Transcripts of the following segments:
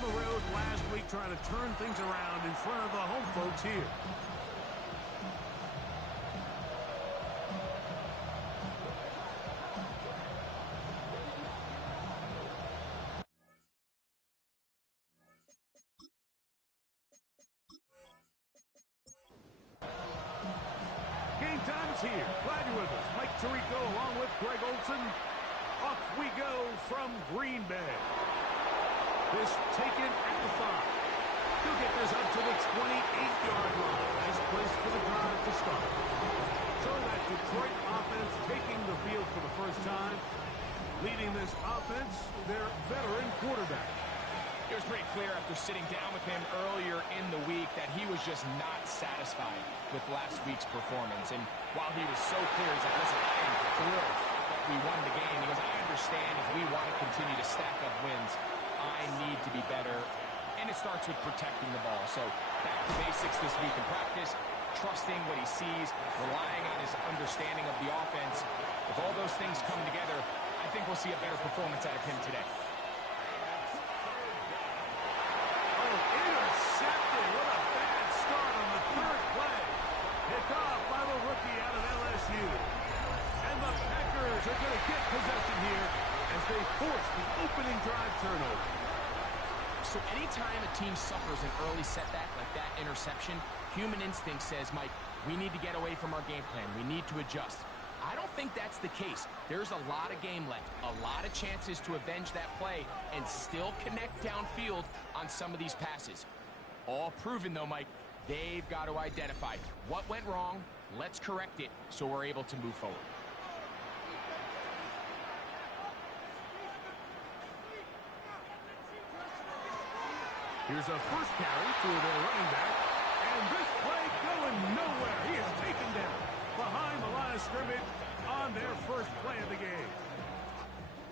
on the road last week trying to turn things around in front of the home folks here. Game time is here. Glad you're with us. Mike Tirico along with Greg Olson. Off we go from Green Bay. This taken at the 5. He'll get this up to the 28-yard line. Nice place for the drive to start. So that Detroit offense taking the field for the first time. Leading this offense, their veteran quarterback. It was pretty clear after sitting down with him earlier in the week that he was just not satisfied with last week's performance. And while he was so clear, he's like, listen, I am thrilled that we won the game. He goes, I understand if we want to continue to stack up wins, I need to be better. And it starts with protecting the ball. So back to basics this week in practice, trusting what he sees, relying on his understanding of the offense. If all those things come together, I think we'll see a better performance out of him today. Are going to get possession here as they force the opening drive turnover. So anytime a team suffers an early setback like that interception, human instinct says, Mike, we need to get away from our game plan. We need to adjust. I don't think that's the case. There's a lot of game left, a lot of chances to avenge that play and still connect downfield on some of these passes. All proven, though, Mike, they've got to identify what went wrong. Let's correct it so we're able to move forward. Here's a first carry for their running back. And this play going nowhere. He is taken down behind the line of scrimmage on their first play of the game.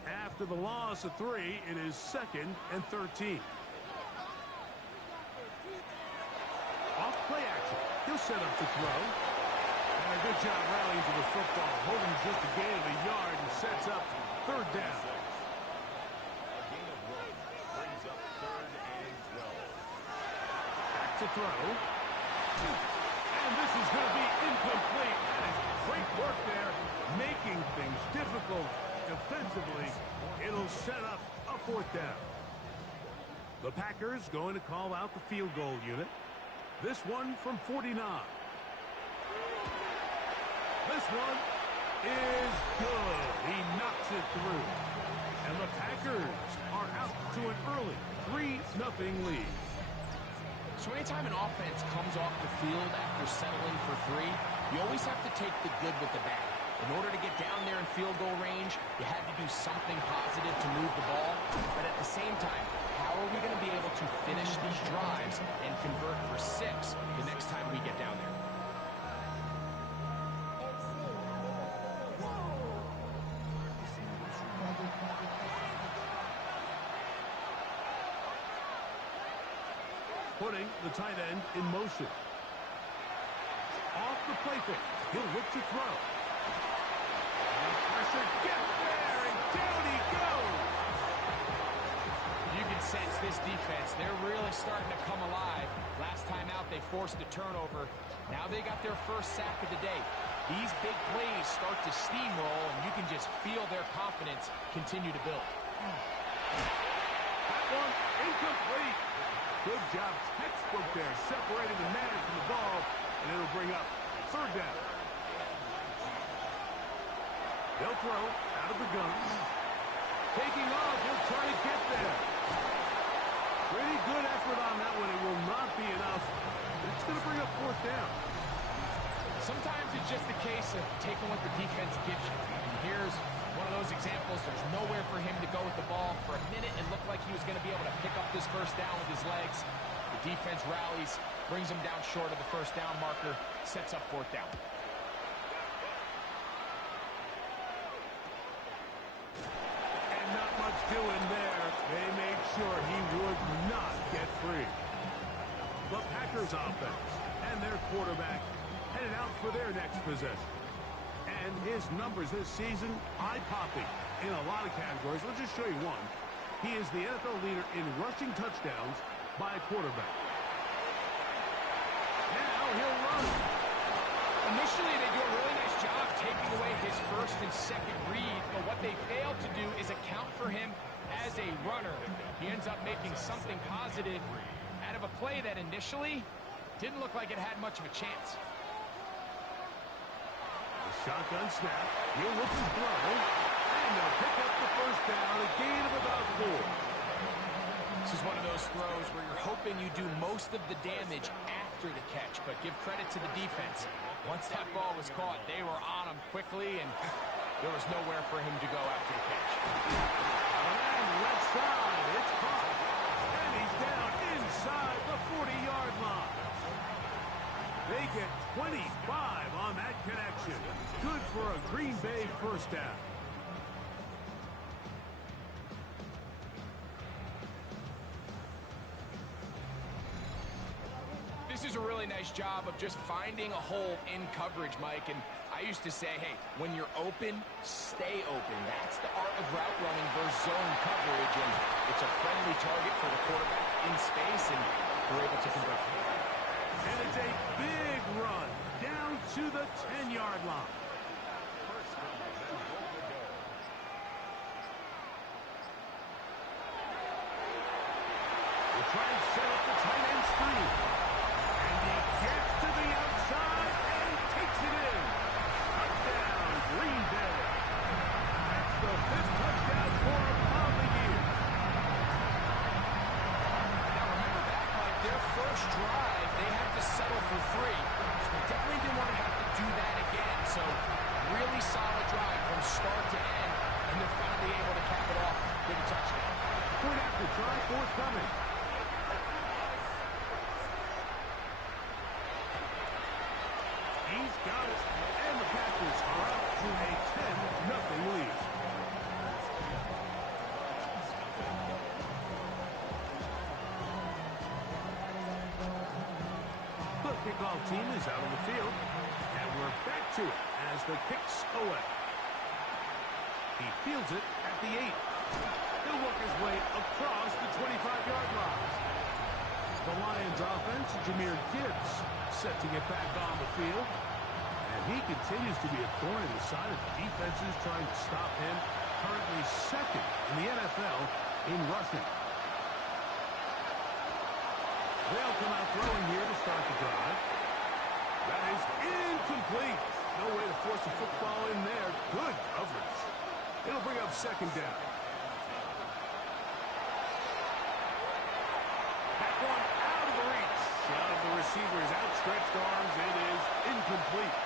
After the loss of 3, it is 2nd and 13. Off play action. He'll set up to throw. And a good job rallying to the football. Holding just a gain of a yard and sets up 3rd down. To throw. And this is going to be incomplete. Great work there, making things difficult defensively. It'll set up a 4th down. The Packers going to call out the field goal unit. This one from 49. This one is good. He knocks it through. And the Packers are out to an early 3-0 lead. So anytime an offense comes off the field after settling for 3, you always have to take the good with the bad. In order to get down there in field goal range, you had to do something positive to move the ball. But at the same time, how are we going to be able to finish these drives and convert for 6 the next time we get down there? Putting the tight end in motion. Off the play fake. He'll look to throw. And pressure gets there, and down he goes. You can sense this defense. They're really starting to come alive. Last time out, they forced a turnover. Now they got their first sack of the day. These big plays start to steamroll, and you can just feel their confidence continue to build. That one incomplete. Good job, textbook there, separating the man from the ball, and it'll bring up 3rd down. They'll throw out of the gun. Taking off, he'll try to get there. Pretty good effort on that one. It will not be enough. It's going to bring up 4th down. Sometimes it's just a case of taking what the defense gives you. And here's one of those examples. There's nowhere for him to go with the ball. For a minute, it looked like he was going to be able to pick up this first down with his legs. The defense rallies, brings him down short of the first down marker, sets up 4th down. And not much doing there. They made sure he would not get free. The Packers offense and their quarterback headed out for their next possession. And his numbers this season, eye-popping in a lot of categories. Let's just show you one. He is the NFL leader in rushing touchdowns by a quarterback. Now he'll run. Initially, they do a really nice job taking away his first and second read, but what they fail to do is account for him as a runner. He ends up making something positive out of a play that initially didn't look like it had much of a chance. The shotgun snap. He'll look and throw. And they'll pick up the first down, a gain of about 4. This is one of those throws where you're hoping you do most of the damage after the catch, but give credit to the defense. Once that ball was caught, they were on him quickly, and there was nowhere for him to go after the catch. And left side, it's caught. And he's down inside the 40-yard line. They get 25 on that connection. Good for a Green Bay first down. This is a really nice job of just finding a hole in coverage, Mike. And I used to say, hey, when you're open, stay open. That's the art of route running versus zone coverage. And it's a friendly target for the quarterback in space, and they're able to convert. And it's a big run down to the 10-yard line. We'll try and set up the tight end screen. And he gets to the outside and takes it in. Touchdown, Green Bay. That's the 5th touchdown for him on the year. Now remember back, Mike, their first drive, they had to settle for 3. So they definitely didn't want to have to do that again. So really solid drive from start to end, and they're finally able to cap it off with a touchdown. Point after try, forthcoming. He's got it, and the Packers are out to a 10-0 lead. The kickoff team is out on the field, and we're back to it as the kick's away. He fields it at the 8. He'll work his way across the 25-yard line. The Lions offense, Jahmyr Gibbs, set to get back on the field. And he continues to be a thorn in the side of the defenses trying to stop him. Currently 2nd in the NFL in rushing. They'll come out throwing here to start the drive. That is incomplete. No way to force the football in there. Good coverage. It'll bring up 2nd down. That one out of the reach of the receiver's outstretched arms. It is incomplete.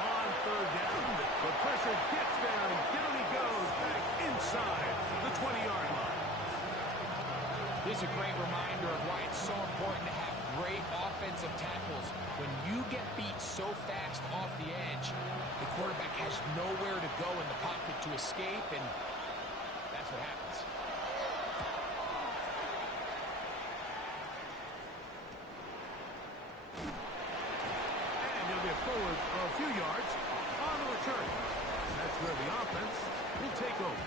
On 3rd down, the pressure gets there, and down he goes back inside the 20-yard line. This is a great reminder of why it's so important to have great offensive tackles. When you get beat so fast off the edge, the quarterback has nowhere to go in the pocket to escape, and that's what happens. And he'll get forward a few yards on the return. That's where the offense will take over.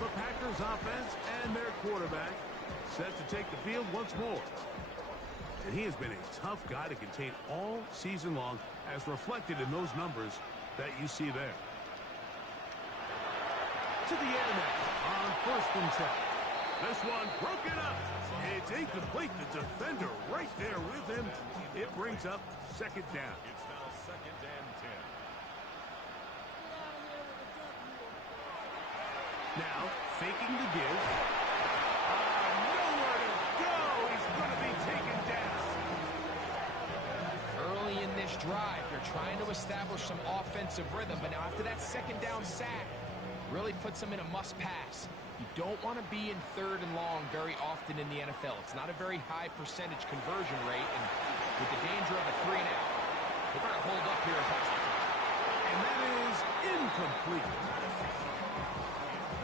The Packers offense and their quarterback set to take the field once more. And he has been a tough guy to contain all season long, as reflected in those numbers that you see there. To the air now on 1st and 10. This one broken up. It's incomplete. The defender right there with him. It brings up 2nd down. It's now 2nd and 10. Now, faking the give. Nowhere to go. He's going to be taken down. Early in this drive, they're trying to establish some offensive rhythm, but now after that 2nd down sack, really puts them in a must-pass. You don't want to be in 3rd and long very often in the NFL. It's not a very high percentage conversion rate, and with the danger of a 3 and out, they're going to hold up here and pass the time. And that is incomplete.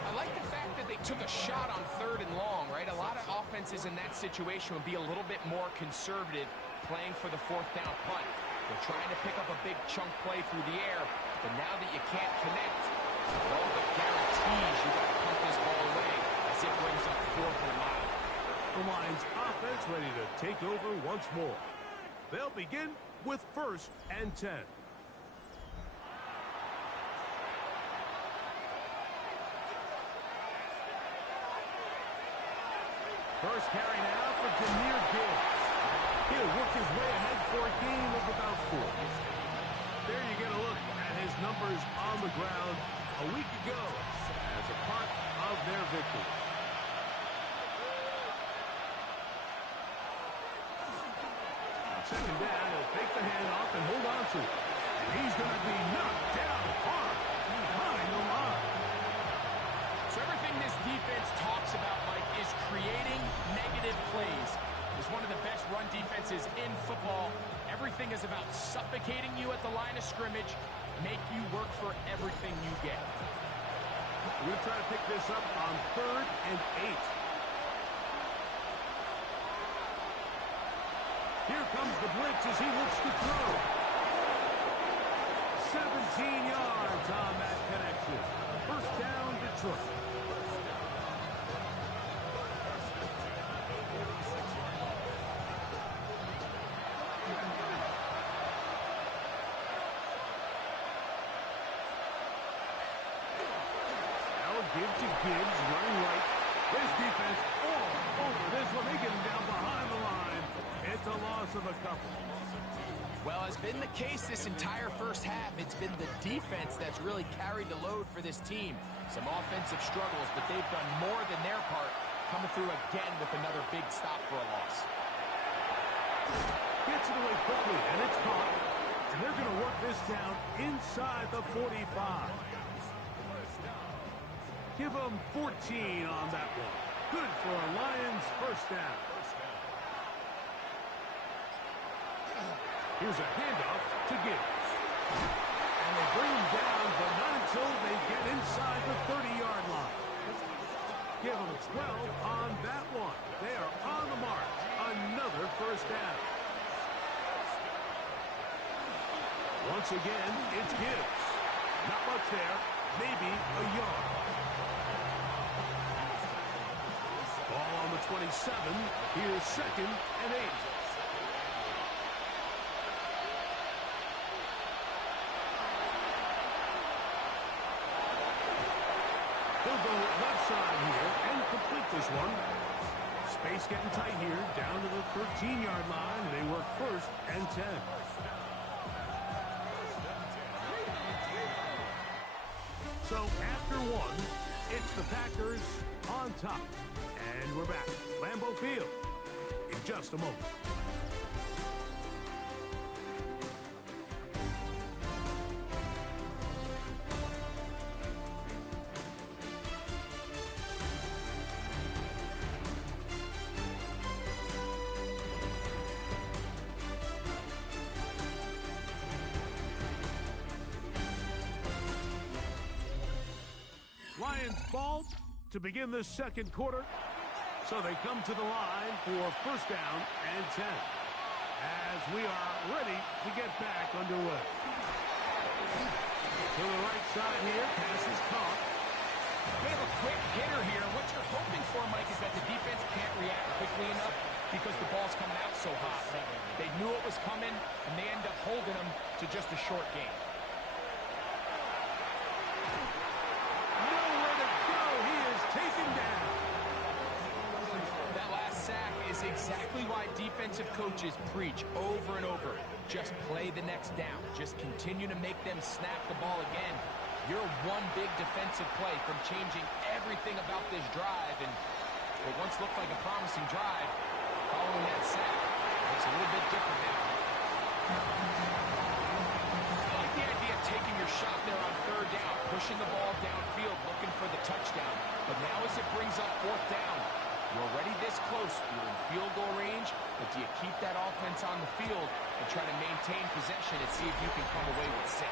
I like the fact that they took a shot on 3rd and long, right? A lot of offenses in that situation would be a little bit more conservative playing for the 4th down punt. They're trying to pick up a big chunk play through the air, but now that you can't connect, All but guarantees you got to pump this ball away as it brings up 4th and a mile. The Lions offense ready to take over once more. They'll begin with 1st and 10. First carry now for Demir Gibbs. He'll work his way ahead for a gain of about 4. There you get a look at his numbers on the ground a week ago as a part of their victory. On 2nd down, he'll take the handoff and hold on to it. And he's going to be knocked down hard behind the line. So everything this defense talks about, Mike, is creating negative plays. It's one of the best run defenses in football. Everything is about suffocating you at the line of scrimmage, make you work for everything you get. We're going to try to pick this up on 3rd and 8. Here comes the blitz as he looks to throw. 17 yards on that connection. 1st down, Detroit. Give to Gibbs, running right. This defense all over this one. They get him down behind the line. It's a loss of a couple. Well, as been the case this entire first half, it's been the defense that's really carried the load for this team. Some offensive struggles, but they've done more than their part, coming through again with another big stop for a loss. Gets it away quickly, and it's caught. And they're going to work this down inside the 45. Give them 14 on that one. Good for a Lions 1st down. Here's a handoff to Gibbs. And they bring him down, but not until they get inside the 30-yard line. Give them 12 on that one. They are on the mark. Another 1st down. Once again, it's Gibbs. Not much there. Maybe a yard. Ball on the 27. Here's 2nd and 8. He'll go left side here and complete this one. Space getting tight here. Down to the 13-yard line. They work 1st and 10. So after 1, it's the Packers on top. And we're back. Lambeau Field in just a moment. Lions ball to begin the 2nd quarter. So they come to the line for 1st down and 10. As we are ready to get back underway. To the right side here, pass is caught. They have a quick hitter here. What you're hoping for, Mike, is that the defense can't react quickly enough because the ball's coming out so hot. They knew it was coming, and they end up holding them to just a short gain. Nowhere to go. He is taken down. That last sack is exactly why defensive coaches preach over and over. Just play the next down. Just continue to make them snap the ball again. You're one big defensive play from changing everything about this drive, and what once looked like a promising drive, following that sack, looks a little bit different now. I like the idea of taking your shot there on 3rd down, pushing the ball downfield, looking for the touchdown. But now as it brings up 4th down, you're already this close. You're in field goal range, but do you keep that offense on the field and try to maintain possession and see if you can come away with 6?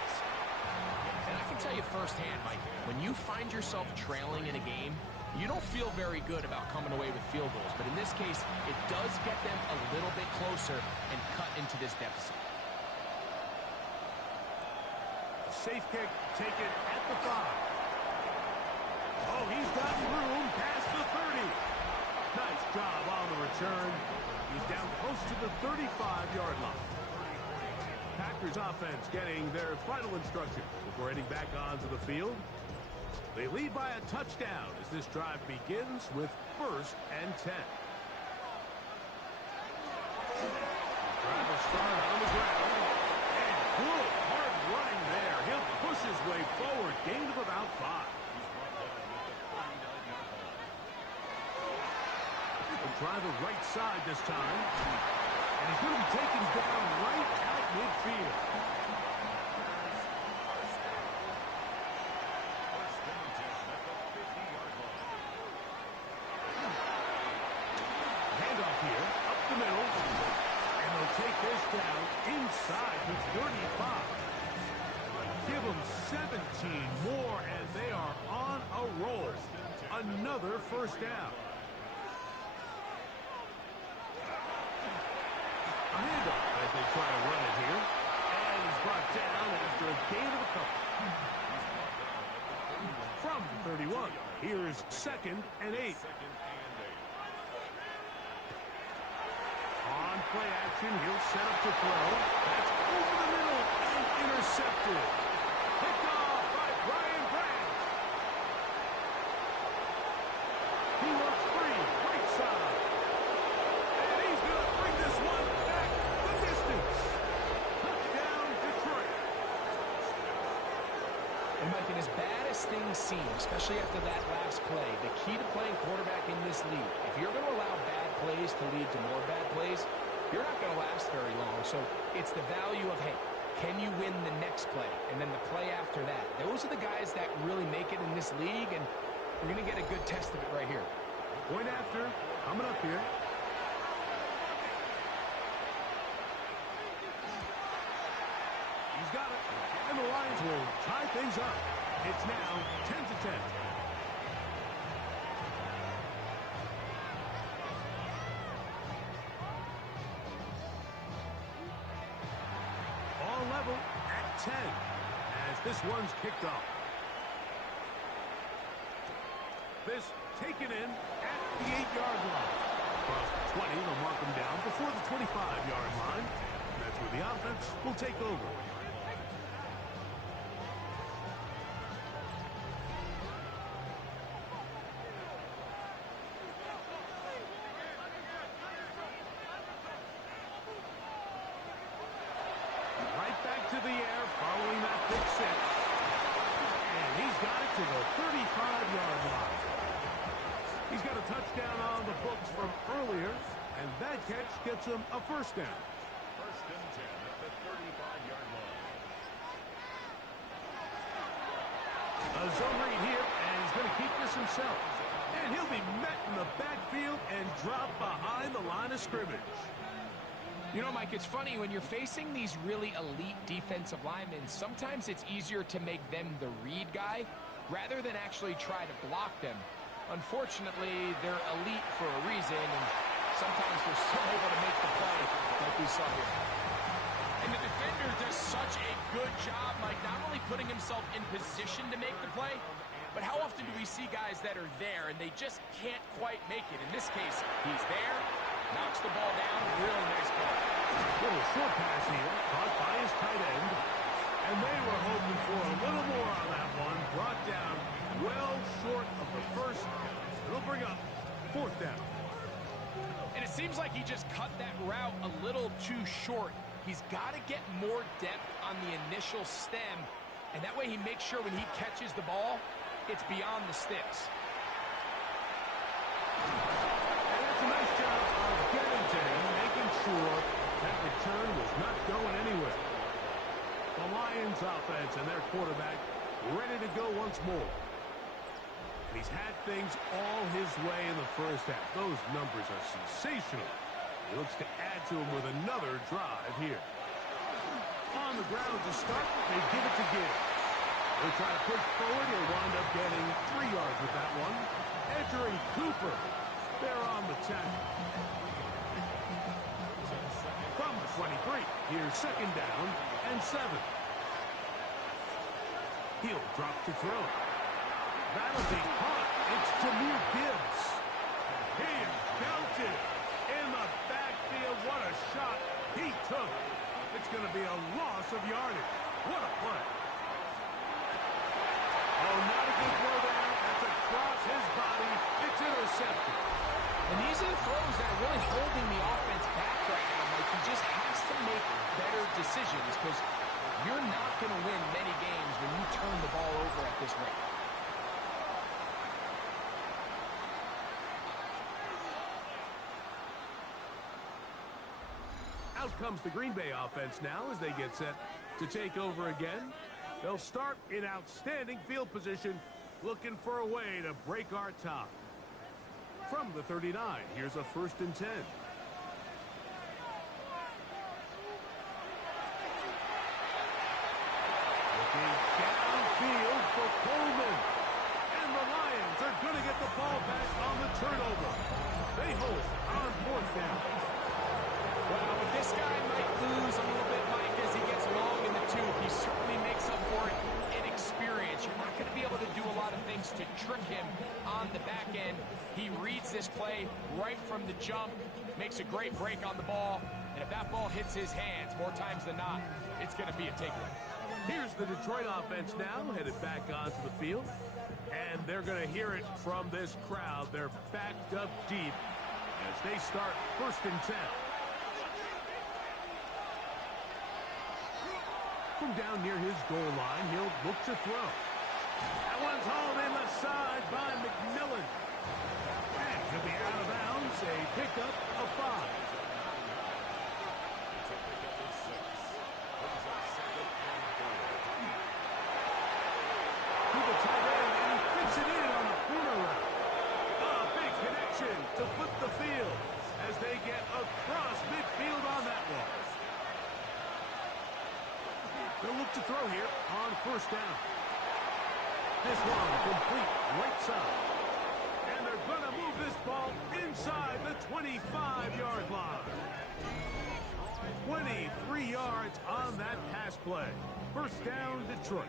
And I can tell you firsthand, Mike, when you find yourself trailing in a game, you don't feel very good about coming away with field goals. But in this case, it does get them a little bit closer and cut into this deficit. Safe kick taken at the 5. the 35-yard line. Packers offense getting their final instructions before heading back onto the field. They lead by a touchdown as this drive begins with 1st and 10. Drive will start on the ground. And good hard running there. He'll push his way forward. Gain of about 5. He'll try the right side this time. And he's going to be taken down right out midfield. Handoff here, up the middle. And they'll take this down inside the 35. Give them 17 more, and they are on a roll. Another 1st down. A handoff as they try to run it here. And he's brought down after a gain of a couple. From 31, here's 2nd and 8. On play action, he'll set up to throw. That's over the middle and intercepted. Picked off by Brian Branch. He works free, right side. And he's going to bring this one back the distance. Touchdown, Detroit. And Mike, and as bad as things seem, especially after that last play, the key to playing quarterback in this league, if you're going to allow bad plays to lead to more bad plays, you're not going to last very long. So it's the value of, hey, can you win the next play? And then the play after that. Those are the guys that really make it in this league, and we're going to get a good test of it right here. Point after, coming up here. He's got it. And the Lions will tie things up. It's now 10-10. All level at 10 as this one's kicked off. This taken in at the 8-yard line. Across the 20, they'll mark him down before the 25-yard line. That's where the offense will take over. To the air following that big six. And he's got it to the 35-yard line. He's got a touchdown on the books from earlier, and that catch gets him a 1st down. 1st and 10 at the 35-yard line. A zone read here, and he's going to keep this himself. And he'll be met in the backfield and dropped behind the line of scrimmage. You know, Mike, it's funny, when you're facing these really elite defensive linemen, sometimes it's easier to make them the read guy rather than actually try to block them. Unfortunately, they're elite for a reason, and sometimes they're still able to make the play like we saw here. And the defender does such a good job, Mike, not only putting himself in position to make the play, but how often do we see guys that are there and they just can't quite make it? In this case, he's there. Knocks the ball down. Really nice play. Little short pass here, caught by his tight end. And they were hoping for a little more on that one. Brought down well short of the first. It'll bring up 4th down. And it seems like he just cut that route a little too short. He's got to get more depth on the initial stem. And that way he makes sure when he catches the ball, it's beyond the sticks. And that's a nice job of getting to him, making sure that return was not going anywhere. The Lions offense and their quarterback ready to go once more. And he's had things all his way in the first half. Those numbers are sensational. He looks to add to him with another drive here. On the ground to start, they give it to Gibbs. They'll try to push forward. He'll wind up getting 3 yards with that one. Entering Cooper. They're on the 10. From the 23, here's 2nd down and 7. He'll drop to throw. That'll be caught. It's Jahmyr Gibbs. He is belted in the backfield. What What a shot he took. It's going to be a loss of yardage. What a play. Oh, not a good throw there. That's across his body. It's intercepted. And these are the throws that are really holding the offense back right now, Mike. He just has to make better decisions because you're not going to win many games when you turn the ball over at this rate. Out comes the Green Bay offense now as they get set to take over again. They'll start in outstanding field position, looking for a way to break our tie. From the 39, here's a 1st and 10. Looking downfield for Coleman. And the Lions are going to get the ball back on the turnover. They hold on 4th down. Well, this guy might lose a little bit, Mike, as he gets long in the tooth. He certainly makes up for it in experience. You're not going to be able to do a lot of things to trick him on the back end. He reads this play right from the jump, makes a great break on the ball, and if that ball hits his hands more times than not, it's going to be a takeaway. Here's the Detroit offense now, headed back onto the field. And they're going to hear it from this crowd. They're backed up deep as they start 1st and 10. From down near his goal line, he'll look to throw. That one's hauled in the side by McMillan. And he'll be out of bounds, a pickup of 5. To the tight end, and he fits it in on the corner route. A big connection to flip the field as they get across midfield on that one. They'll look to throw here on 1st down. This one complete right side. And they're going to move this ball inside the 25-yard line. 23 yards on that pass play. 1st down, Detroit.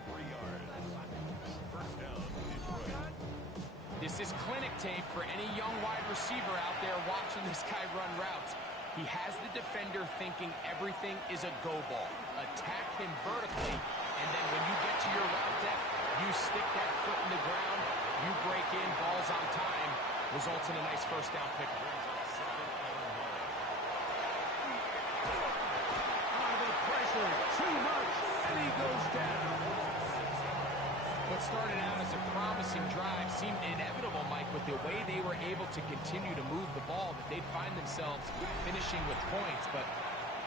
This is clinic tape for any young wide receiver out there watching this guy run routes. He has the defender thinking everything is a go ball. Attack him vertically, and then when you get to your route depth, you stick that foot in the ground, you break in, balls on time, results in a nice 1st down pickup. The pressure, too much, and he goes down. What started out as a promising drive seemed inevitable, Mike, with the way they were able to continue to move the ball, that they'd find themselves finishing with points. But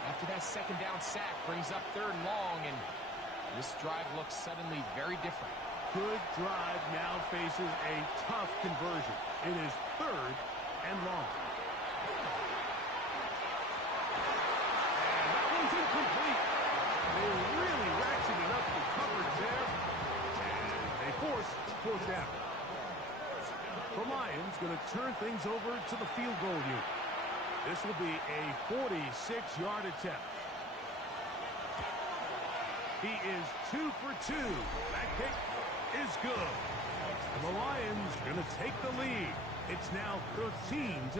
after that 2nd down sack brings up 3rd and long, and this drive looks suddenly very different. Good drive now faces a tough conversion. It is 3rd and long. And that one's incomplete. They're really ratcheting up the coverage there. They force 4th down. The Lions going to turn things over to the field goal unit. This will be a 46-yard attempt. He is 2 for 2. That kick is good. And the Lions going to take the lead. It's now 13-10.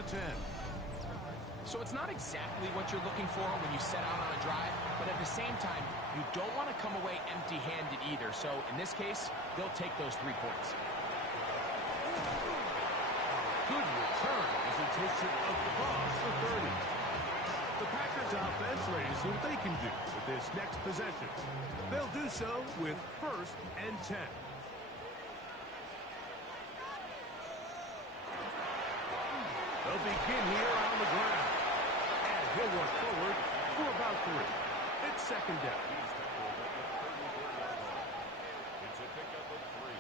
So it's not exactly what you're looking for when you set out on a drive, but at the same time, you don't want to come away empty-handed either. So in this case, they'll take those 3 points. Good return as he takes it across the 30. The Packers offense ready to see what they can do with this next possession. They'll do so with 1st and 10. They'll begin here on the ground. And he'll work forward for about 3. It's 2nd down. It's a pickup of 3.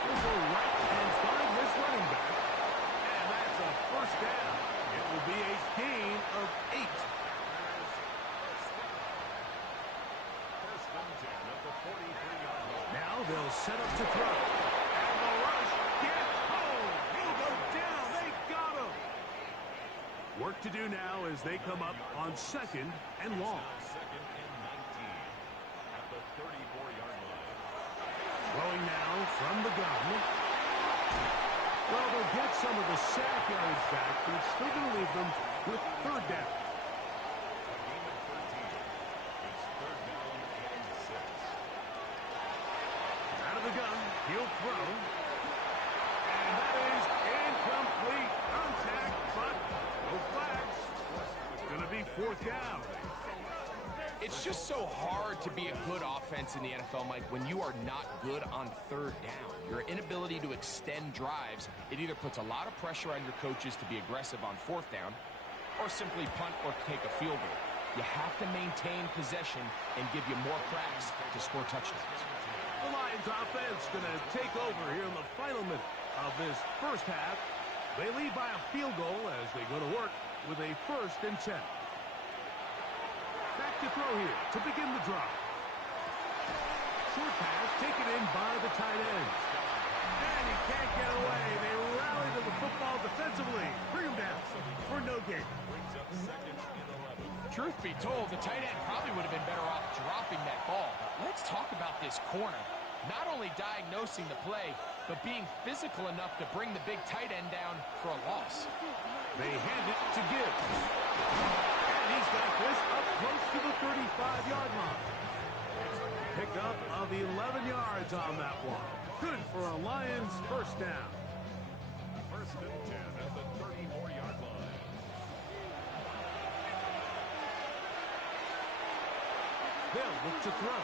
This will right and find his running back. And that's a 1st down. It will be a gain of 8. 1st and 10 at the 43-yard line. Now they'll set up to throw. And the rush gets home. He'll go down. They got him. Work to do now as they come up on 2nd and long. 2nd and 19 at the 34-yard line. Throwing now from the gun. Well, they'll get some of the sack yards back, but it's still going to leave them with third down. Out of the gun, he'll throw. And that is incomplete. Contact, but no flags. It's going to be fourth down. It's just so hard to be a good offense in the NFL, Mike, when you are not good on third down. Your inability to extend drives, it either puts a lot of pressure on your coaches to be aggressive on fourth down or simply punt or take a field goal. You have to maintain possession and give you more cracks to score touchdowns. The Lions offense going to take over here in the final minute of this first half. They lead by a field goal as they go to work with a 1st and 10. Back to throw here to begin the drive. Short pass taken in by the tight end. And he can't get away. They rally to the football defensively. Bring him down for no gain. Truth be told, the tight end probably would have been better off dropping that ball. But let's talk about this corner. Not only diagnosing the play, but being physical enough to bring the big tight end down for a loss. They hand it to Gibbs. And he's got this up close to the 35-yard line. Pickup of 11 yards on that one. Good for a Lions first down. 1st and 10 at the 34-yard line. They'll look to throw.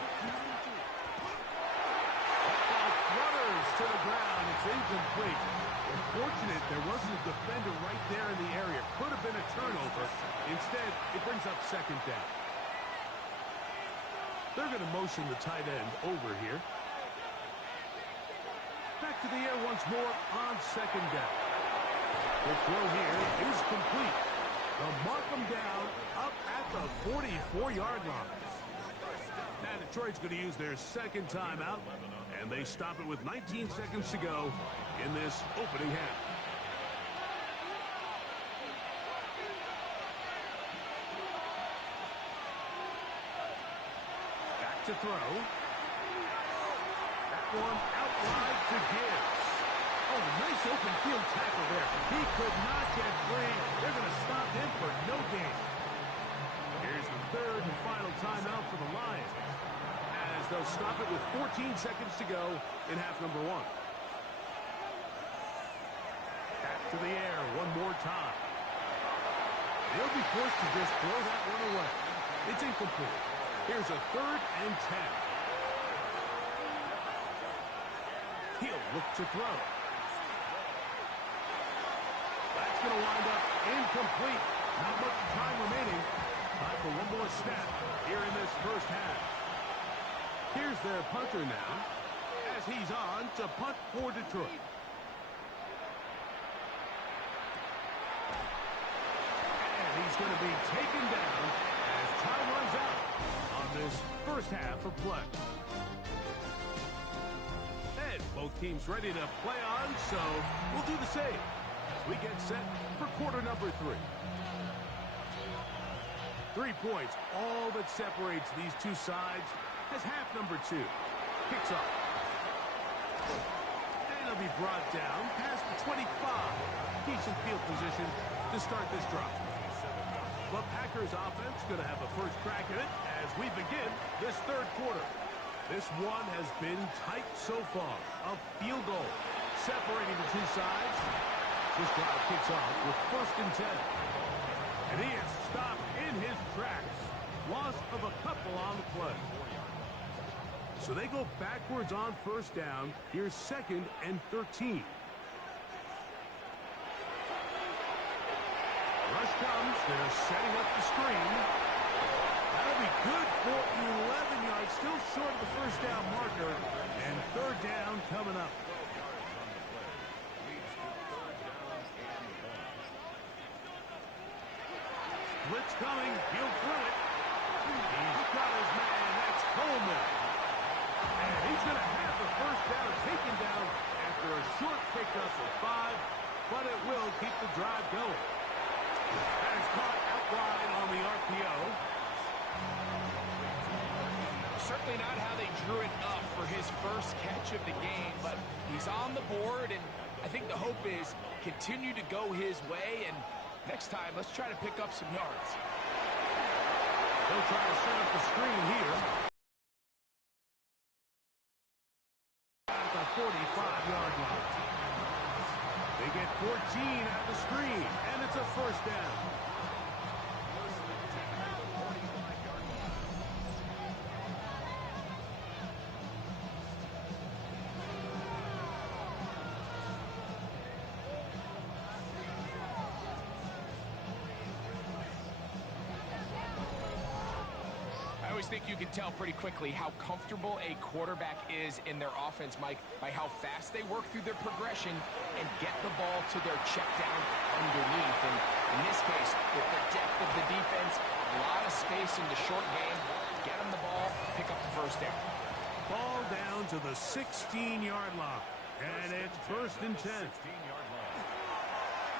That ball flutters to the ground. It's incomplete. Unfortunate there wasn't a defender right there in the area. Could have been a turnover. Instead, it brings up 2nd down. They're going to motion the tight end over here. Back to the air once more on 2nd down. The throw here is complete. They'll mark them down up at the 44-yard line. Now Detroit's going to use their 2nd timeout, and they stop it with 19 seconds to go in this opening half. Back to throw. That one out wide to Gibbs. Oh, nice open field tackle there. He could not get free. They're going to stop him for no gain. Here's the 3rd and final timeout for the Lions, as they'll stop it with 14 seconds to go in half number 1. Back to the air one more time. They'll be forced to just throw that one away. It's incomplete. Here's a 3rd and 10. He'll look to throw. That's going to wind up incomplete. Not much time remaining. Time for one more snap here in this first half. Here's their punter now, as he's on to punt for Detroit. And he's going to be taken down as time runs out on this first half of play. And both teams ready to play on, so we'll do the same as we get set for quarter number 3. 3 points, all that separates these two sides as half number 2 kicks off. And it'll be brought down past the 25. Decent field position to start this drive. The Packers offense going to have a first crack at it as we begin this 3rd quarter. This one has been tight so far. A field goal separating the two sides. This drive kicks off with 1st and 10. And he is stopped in his tracks. Loss of a couple on the play. So they go backwards on 1st down. Here's 2nd and 13. Rush comes. They're setting up the screen. That'll be good for 11 yards. Still short of the 1st down marker. And 3rd down coming up. Blitz coming. He'll throw it. He's got his man. That's Coleman. And he's going to have the 1st down taken down after a short pickup of 5, but it will keep the drive going. That is caught out wide on the RPO. Certainly not how they drew it up for his first catch much of the game, but he's on the board, and I think the hope is continue to go his way, and next time, let's try to pick up some yards. They'll try to set up the screen here. At the 45-yard line. They get 14 at the screen, and it's a first down. I always think you can tell pretty quickly how comfortable a quarterback is in their offense, Mike, by how fast they work through their progression and get the ball to their check down underneath. And in this case, with the depth of the defense, a lot of space in the short game, get them the ball, pick up the first down. Ball down to the 16-yard line, and it's first and 10.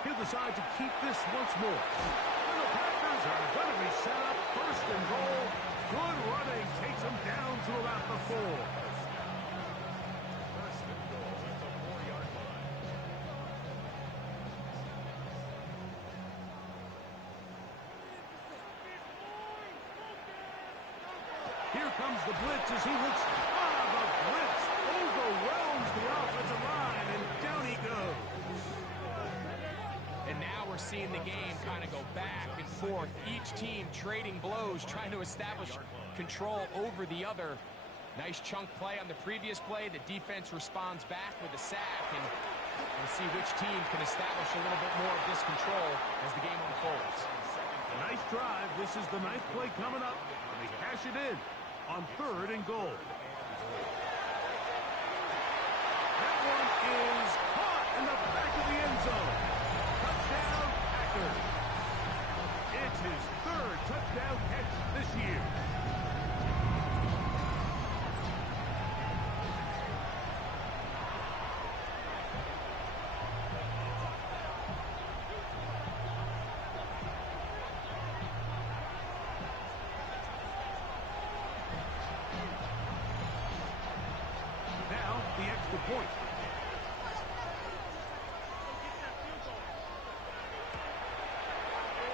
He'll decide to keep this once more. The Packers are going to be set up first and goal. Good running takes him down to about the 4. First and goal at the 4-yard line. Here comes the blitz as he looks. The blitz overwhelms the offensive line, and down he goes. And now we're seeing the game kind of go back and forth. Each team trading blows, trying to establish control over the other. Nice chunk play on the previous play. The defense responds back with a sack, and we'll see which team can establish a little bit more of this control as the game unfolds. A nice drive. This is the 9th play coming up. They cash it in on 3rd and goal. That one is caught in the back of the end zone. Touchdown, Packers. It's his 3rd touchdown catch this year. Now, the extra point.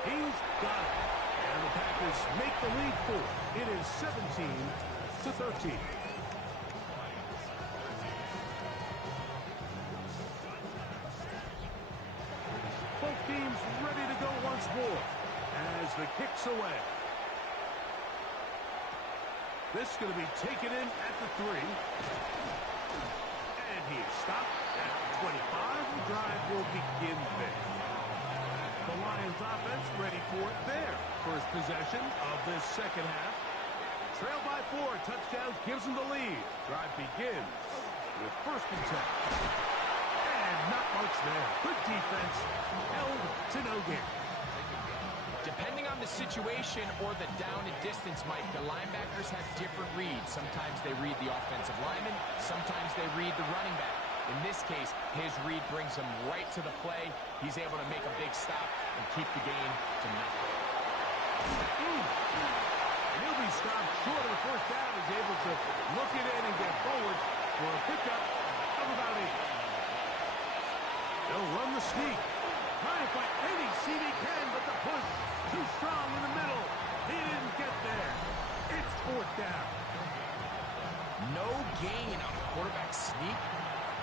He's got it. And the Packers make the lead 4. It is 17-13. Both teams ready to go once more as the kick's away. This is going to be taken in at the 3. And he is stopped at 25. The drive will begin there. The Lions offense ready for it there. First possession of this second half. Trail by 4. Touchdown gives them the lead. Drive begins with first and 10. And not much there. Good defense. Held to no gain. Depending on the situation or the down and distance, Mike, the linebackers have different reads. Sometimes they read the offensive lineman. Sometimes they read the running back. In this case, his read brings him right to the play. He's able to make a big stop and keep the game to nothing. And he'll be stopped short of the first down. He's able to look it in and get forward for a pickup of about 8. They'll run the sneak. Trying to find any seat he can, but the push too strong in the middle. He didn't get there. It's 4th down. No gain on a quarterback sneak.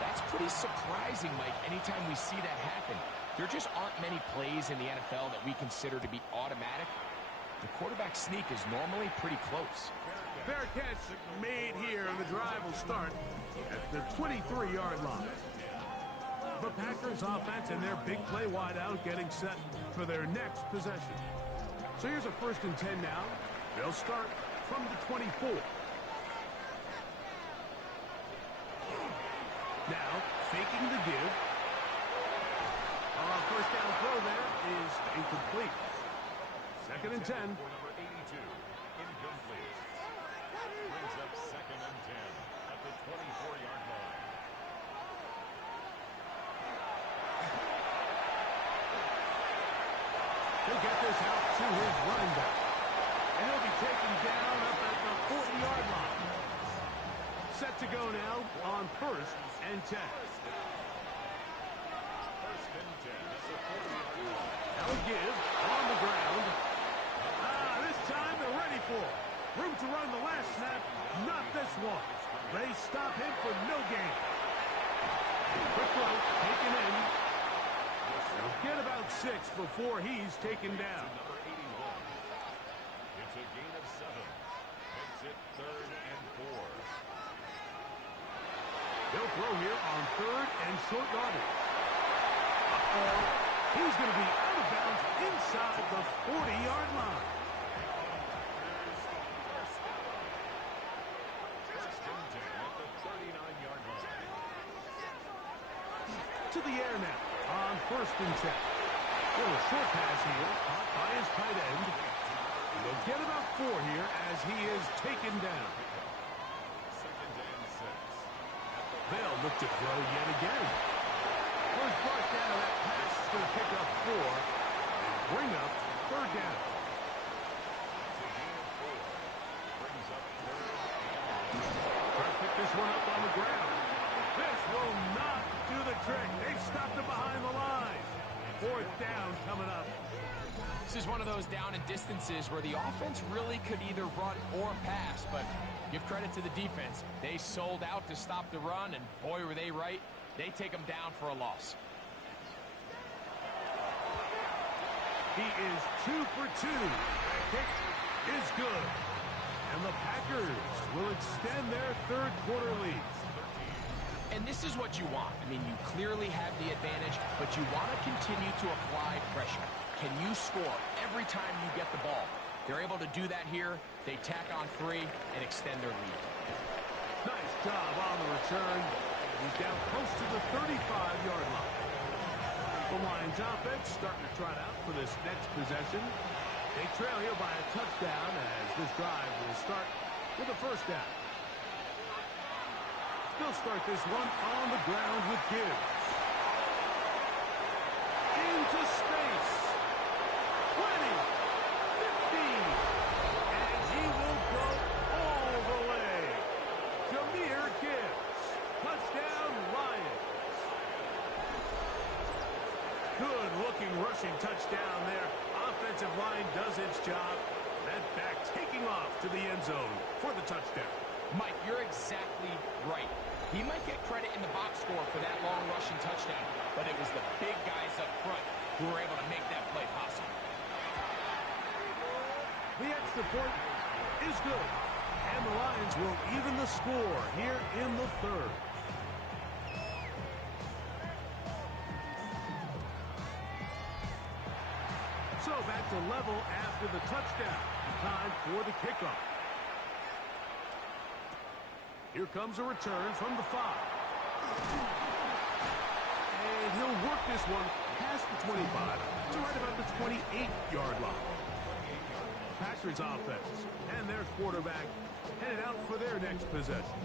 That's pretty surprising, Mike, anytime we see that happen. There just aren't many plays in the NFL that we consider to be automatic. The quarterback sneak is normally pretty close. Fair catch made here, and the drive will start at the 23-yard line. The Packers offense and their big play wideout getting set for their next possession. So here's a 1st and 10 now. They'll start from the 24. Now, faking the give. First down throw there is incomplete. 2nd and 10. For number 82, incomplete. Brings up 2nd and 10 at the 24-yard line. He'll get this out to his running back. And he'll be taken down up at the 40-yard line. set to go now on 1st and 10. First and 10 at the 40-yard line. Now give on the ground. This time they're ready for it. Room to run the last snap. Not this one. They stop him for no gain. Quick throw, taken in. They'll get about 6 before he's taken down. Number 81. It's a gain of 7. Makes it 3rd and 4. They'll throw here on 3rd and short yardage. He's going to be out of bounds inside the 40-yard line. First and 10 at the 39-yard line. To the air now on 1st and 10. Little short pass here, caught by his tight end. They'll get about 4 here as he is taken down. Second and 6. They'll look to throw yet again. First brought down, that pass is going to pick up 4 and bring up 3rd down. It's a gain of 4. Brings up 3rd and 1. Try to pick this one up on the ground. This will not do the trick. They've stopped it behind the line. 4th down coming up. This is one of those down and distances where the offense really could either run or pass, but give credit to the defense. They sold out to stop the run, and boy, were they right. They take them down for a loss. He is 2 for 2. That kick is good. And the Packers will extend their 3rd quarter lead. And this is what you want. I mean, you clearly have the advantage, but you want to continue to apply pressure. Can you score every time you get the ball? They're able to do that here. They tack on 3 and extend their lead. Nice job on the return. He's down close to the 35-yard line. The Lions offense starting to trot out for this next possession. They trail here by a touchdown as this drive will start with a 1st down. They'll start this one on the ground with Gibbs. Into space. 20, 15, and he will go all the way. Jahmyr Gibbs. Touchdown, Lions. Good-looking rushing touchdown there. Offensive line does its job. That back taking off to the end zone for the touchdown. Mike, you're exactly right. He might get credit in the box score for that long rushing touchdown, but it was the big guys up front who were able to make that play possible. The extra point is good, and the Lions will even the score here in the 3rd. So back to level after the touchdown. Time for the kickoff. Here comes a return from the 5. And he'll work this one past the 25 to right about the 28-yard line. Packers offense and their quarterback headed out for their next possession.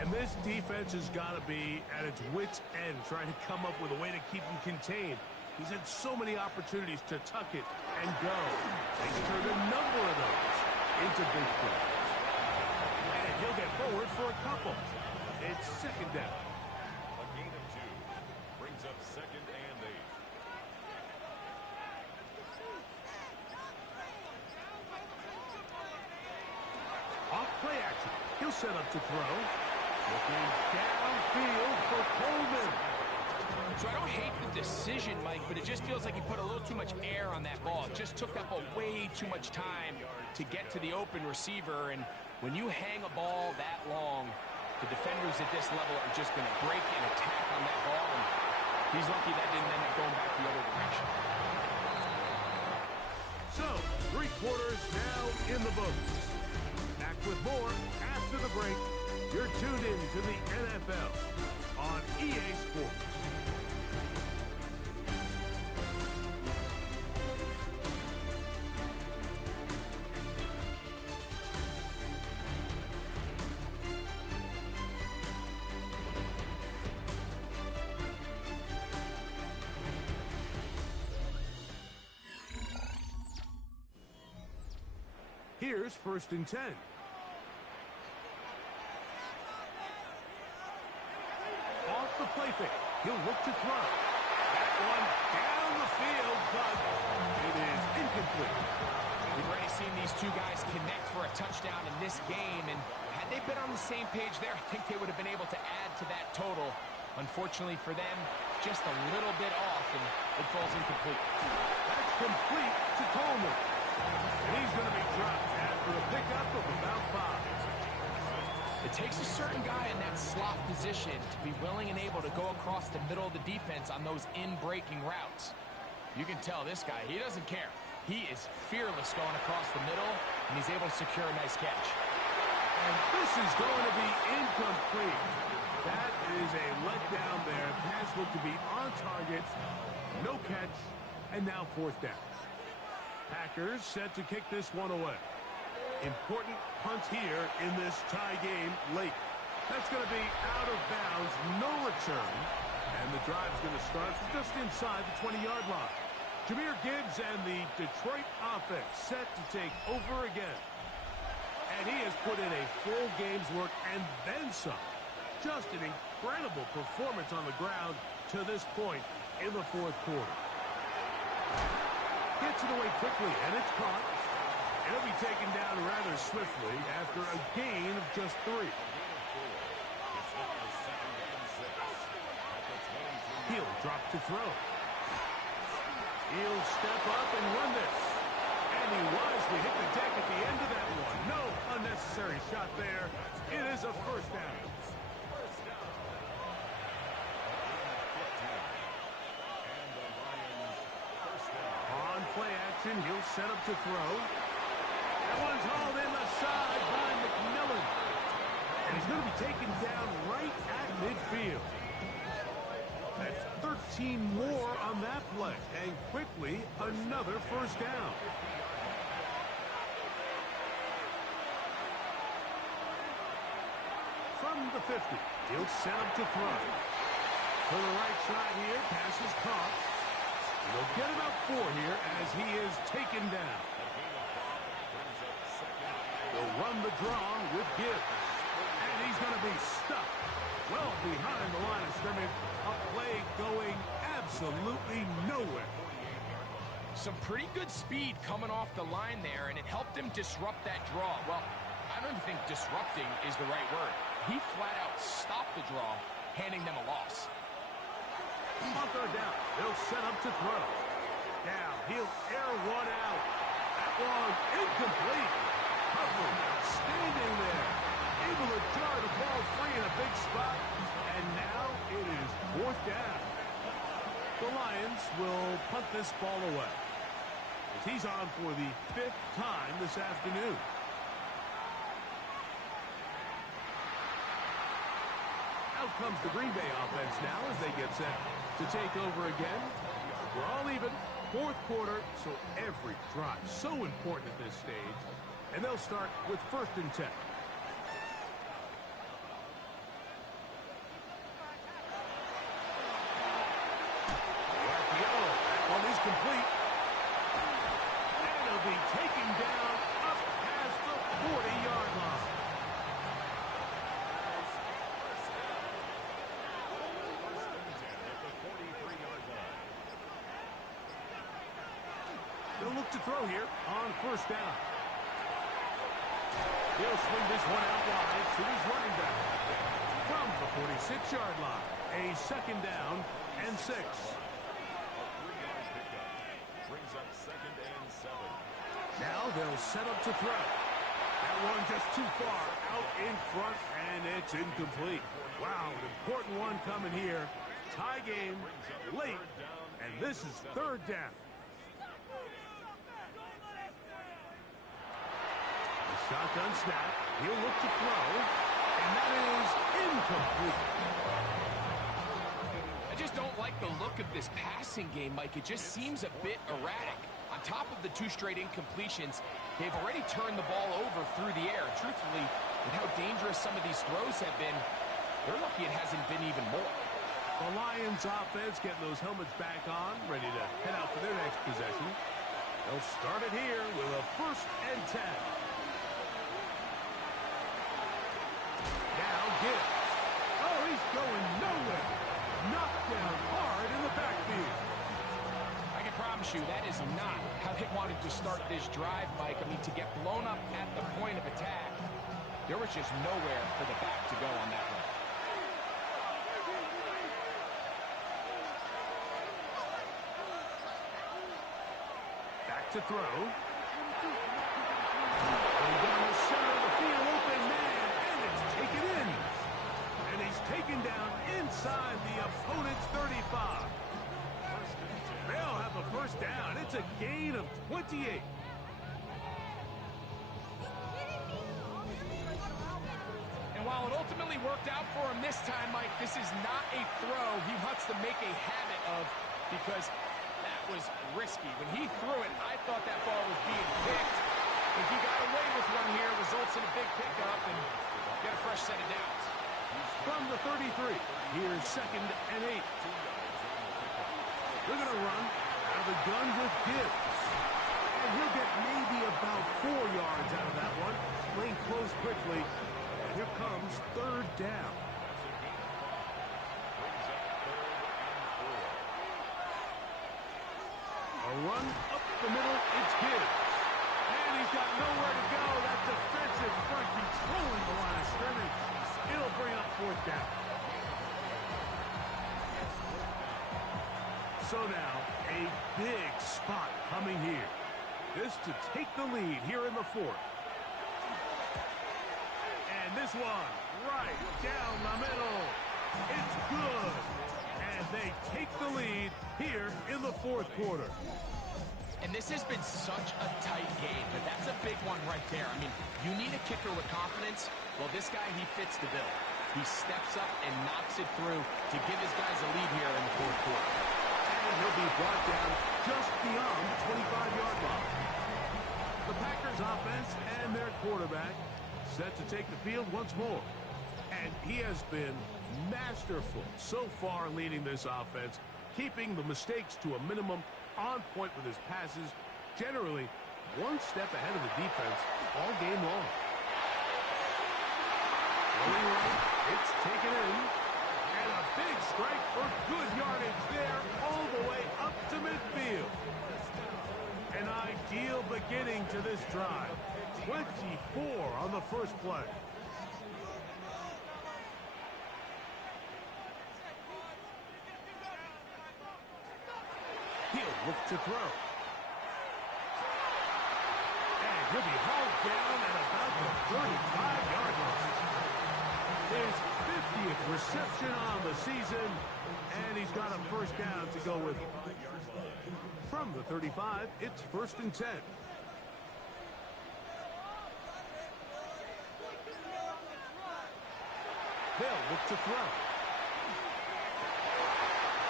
And this defense has got to be at its wits' end trying to come up with a way to keep him contained. He's had so many opportunities to tuck it and go. He's turned a number of those into big plays. And he'll get forward for a couple. It's 2nd down. A gain of 2. Brings up 2nd and 8. Off play action. He'll set up to throw. Looking downfield for Coleman. So I don't hate the decision, Mike, but it just feels like he put a little too much air on that ball. It just took up way too much time to get to the open receiver. And when you hang a ball that long, the defenders at this level are just going to break and attack on that ball. And he's lucky that didn't end up going back the other direction. So, 3 quarters now in the books. Back with more after the break. You're tuned in to the NFL on EA Sports. Here's 1st and 10. play fake. He'll look to throw. That one down the field, but it is incomplete. We've already seen these two guys connect for a touchdown in this game, and had they been on the same page there, I think they would have been able to add to that total. Unfortunately for them, just a little bit off, and it falls incomplete. That's complete to Coleman. And he's going to be dropped after a pickup of about 5. It takes a certain guy in that slot position to be willing and able to go across the middle of the defense on those in-breaking routes. You can tell this guy, he doesn't care. He is fearless going across the middle, and he's able to secure a nice catch. And this is going to be incomplete. That is a letdown there. Pass looked to be on target. No catch, and now 4th down. Packers set to kick this one away. Important punt here in this tie game late. That's going to be out of bounds, no return. And the drive's going to start just inside the 20-yard line. Jahmyr Gibbs and the Detroit offense set to take over again. And he has put in a full game's work and then some. Just an incredible performance on the ground to this point in the 4th quarter. Gets it away quickly, and it's caught. It'll be taken down rather swiftly after a gain of just 3. He'll drop to throw. He'll step up and run this. And he wisely hit the deck at the end of that one. No unnecessary shot there. It is a 1st down. On play action, he'll set up to throw. That one's hauled in left side by McMillan. And he's going to be taken down right at midfield. That's 13 more on that play. And quickly, another 1st down. From the 50, he'll set up to throw. To the right side here, pass is caught. He'll get about 4 here as he is taken down. He'll run the draw with Gibbs. And he's going to be stuck well behind the line of scrimmage. A play going absolutely nowhere. Some pretty good speed coming off the line there, and it helped him disrupt that draw. Well, I don't think disrupting is the right word. He flat out stopped the draw, handing them a loss. On 3rd down, he'll set up to throw. Now, he'll air one out. That one incomplete. Hubbard standing there, able to jar the ball free in a big spot. And now it is 4th down. The Lions will punt this ball away, as he's on for the 5th time this afternoon. Out comes the Green Bay offense now as they get set to take over again. We're all even, 4th quarter, so every drive so important at this stage. And they'll start with 1st and 10. That one is complete. And it'll be taken down up past the 40-yard line. They'll look to throw here on 1st down. He'll swing this one out wide to his running back. From the 46-yard line, a 2nd down and 6. Brings up 2nd and 7. Now they'll set up to throw. That one just too far out in front, and it's incomplete. Wow, an important one coming here. Tie game late, and this is 3rd down. Shotgun snap. He'll look to throw. And that is incomplete. I just don't like the look of this passing game, Mike. It just seems a bit erratic. On top of the 2 straight incompletions, they've already turned the ball over through the air. Truthfully, with how dangerous some of these throws have been, they're lucky it hasn't been even more. The Lions offense getting those helmets back on, ready to head out for their next possession. They'll start it here with a 1st and 10. Now Gibbs. Oh, he's going nowhere. promise you that is not how they wanted to start this drive, Mike. I mean, to get blown up at the point of attack, there was just nowhere for the back to go on that one. Back to throw. And down the center of the field, open man, and it's taken in. And he's taken down inside the opponent's 35. They'll have a first down. It's a gain of 28. And while it ultimately worked out for him this time, Mike, this is not a throw he wants to make a habit of, because that was risky. When he threw it, I thought that ball was being picked. If he got away with one here, results in a big pickup and get a fresh set of downs. From the 33, here's 2nd and 8. They're going to run out of the gun with Gibbs. And he'll get maybe about 4 yards out of that one. Playing close quickly. And here comes 3rd down. A run up the middle, it's Gibbs. And he's got nowhere to go. That defensive front controlling the line of scrimmage. It'll bring up 4th down. So now, a big spot coming here. This to take the lead here in the 4th. And this one, right down the middle. It's good. And they take the lead here in the 4th quarter. And this has been such a tight game, but that's a big one right there. I mean, you need a kicker with confidence. Well, this guy, he fits the bill. He steps up and knocks it through to give his guys a lead here in the 4th quarter. And he'll be brought down just beyond the 25-yard line. The Packers offense and their quarterback set to take the field once more. And he has been masterful so far leading this offense, keeping the mistakes to a minimum, on point with his passes, generally one step ahead of the defense all game long. Rolling right, it's taken in. And a big strike for good yardage there all the way up to midfield. An ideal beginning to this drive. 24 on the first play. He'll look to throw. And he'll be hauled down at about the 35-yard line. His 50th reception on the season, and he's got a first down to go with him. From the 35, it's 1st and 10. They'll look to throw.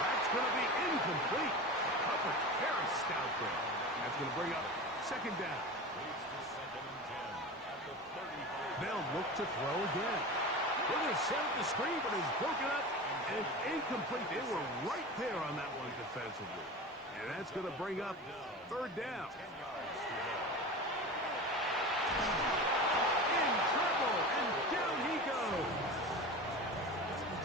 That's going to be incomplete. Coverage very stout there. That's going to bring up 2nd down. They'll look to throw again. They're going to set up the screen, but it's broken up and incomplete. They were right there on that one defensively. And that's going to bring up 3rd down. In trouble, and down he goes.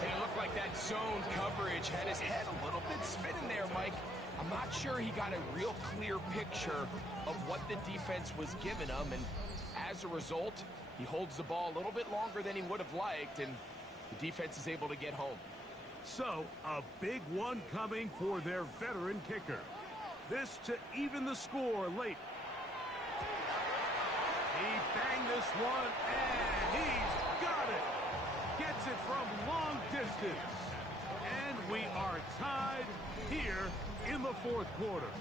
And it looked like that zone coverage had his head a little bit spinning there, Mike. I'm not sure he got a real clear picture of what the defense was giving him, and as a result, he holds the ball a little bit longer than he would have liked, and the defense is able to get home. So, a big one coming for their veteran kicker. This to even the score late. He banged this one, and he's got it. Gets it from long distance. And we are tied here in the 4th quarter.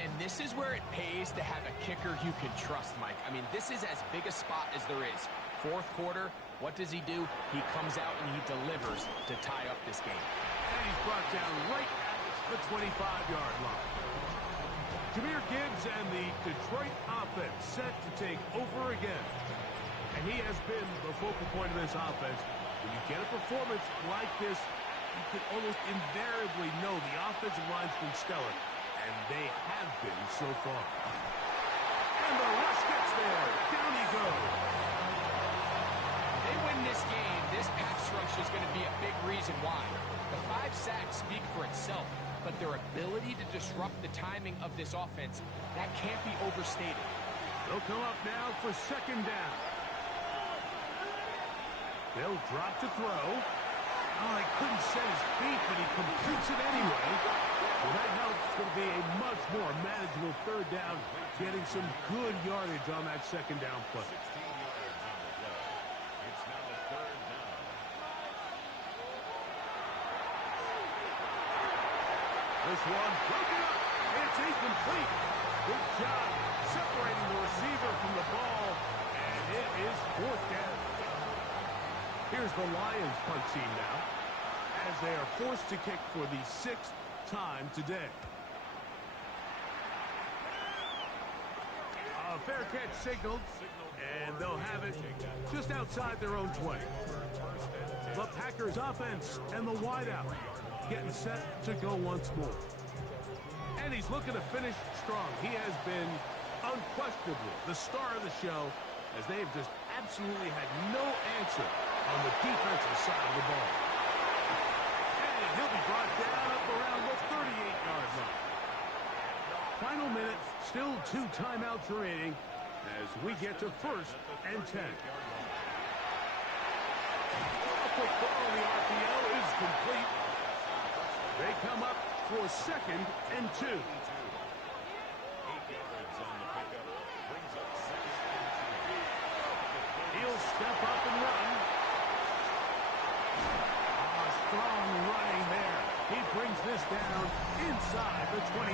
And this is where it pays to have a kicker you can trust, Mike. I mean, this is as big a spot as there is. 4th quarter, what does he do? He comes out and he delivers to tie up this game. And he's brought down right at the 25-yard line. Jahmyr Gibbs and the Detroit offense set to take over again. And he has been the focal point of this offense. When you get a performance like this, you can almost invariably know the offensive line's been stellar. And they have been so far. And the rush gets there. Down he goes. they win this game, this pass rush is going to be a big reason why. The 5 sacks speak for itself, but their ability to disrupt the timing of this offense, that can't be overstated. They'll come up now for second down. They'll drop to throw. Oh, he couldn't set his feet, but he completes it anyway. Well, that helps. It's going to be a much more manageable third down, getting some good yardage on that second down play. 16 yards on the play. It's now third down. This one broken up. It's incomplete. Good job separating the receiver from the ball, and it is fourth down. Here's the Lions punt team now, as they are forced to kick for the 6th time today. A fair catch signaled, and they'll have it just outside their own 20. The Packers offense and the wideout getting set to go once more. And he's looking to finish strong. He has been unquestionably the star of the show, as they've just absolutely had no answer on the defensive side of the ball. And he'll be brought down up around the 38-yard line. Final minute, still 2 timeouts remaining as we get to 1st and 10. A quick throw on the RPO is complete. They come up for 2nd and 2. 8 yards on the pickup. Brings up 2nd and 2. He'll step up and run. Strong running there. He brings this down inside the 25.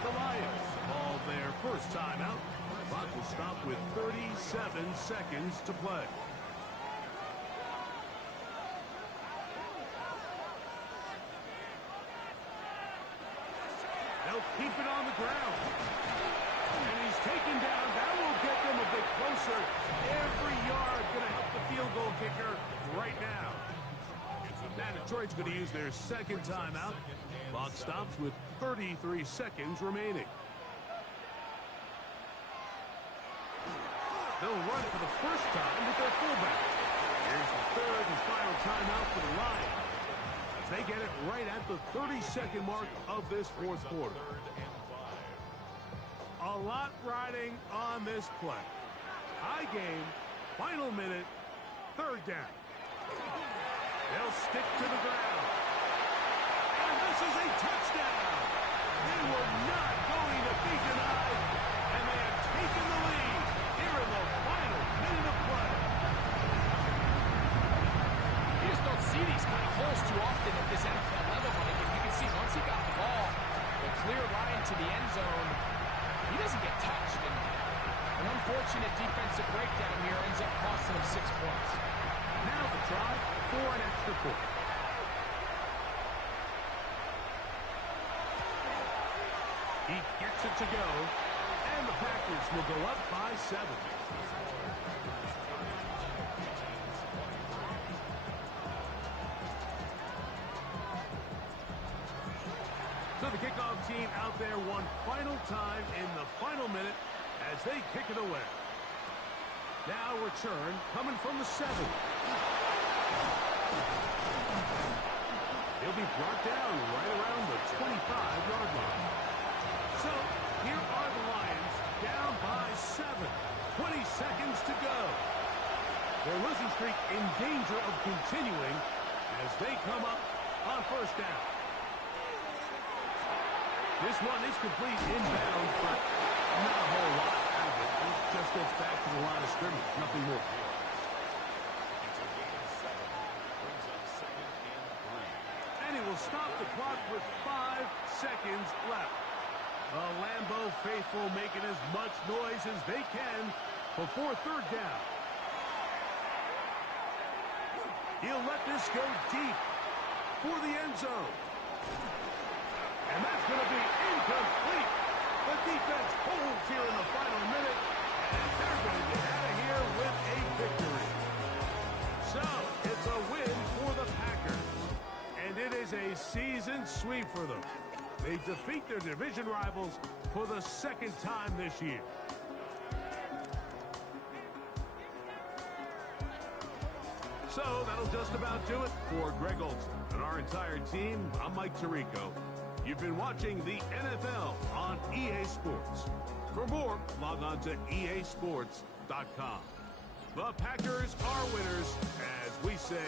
The Lions call their first timeout. Clock will stop with 37 seconds to play. They'll keep it on the ground. And he's taken down. That will get them a bit closer. Every yard going to help the field goal kicker right now. Now Detroit's going to use their second timeout. Clock stops with 33 seconds remaining. They'll run for the first time with their fullback. Here's the third and final timeout for the Lions, as they get it right at the 30-second mark of this fourth quarter. A lot riding on this play. High game, final minute, third down. They'll stick to the ground. And this is a touchdown. They were not going to be denied, and they have taken the lead here in the final minute of play. You just don't see these kind of holes too often at this NFL level, Mike. And you can see once he got the ball, the clear line to the end zone, he doesn't get touched. And an unfortunate defensive breakdown here ends up costing him 6 points. Now the try for an extra point. He gets it to go, and the Packers will go up by 7. So the kickoff team out there one final time in the final minute as they kick it away. Now return coming from the 7. He'll be brought down right around the 25-yard line. So here are the Lions down by 7. 20 seconds to go. Their losing streak in danger of continuing as they come up on first down. This one is complete inbounds, but not a whole lot out of it. It just gets back to the line of scrimmage. Nothing more. It's a gain of 7. Brings up 2nd and 3. And he will stop the clock with 5 seconds left. The Lambeau faithful making as much noise as they can before third down. He'll let this go deep for the end zone. And that's going to be incomplete. The defense holds here in the final minute, and they're going to get out of here with a victory. So, it's a win for the Packers. And it is a season sweep for them. They defeat their division rivals for the 2nd time this year. So that'll just about do it for Greg Olson and our entire team. I'm Mike Tirico. You've been watching the NFL on EA Sports. For more, log on to easports.com. The Packers are winners, as we say,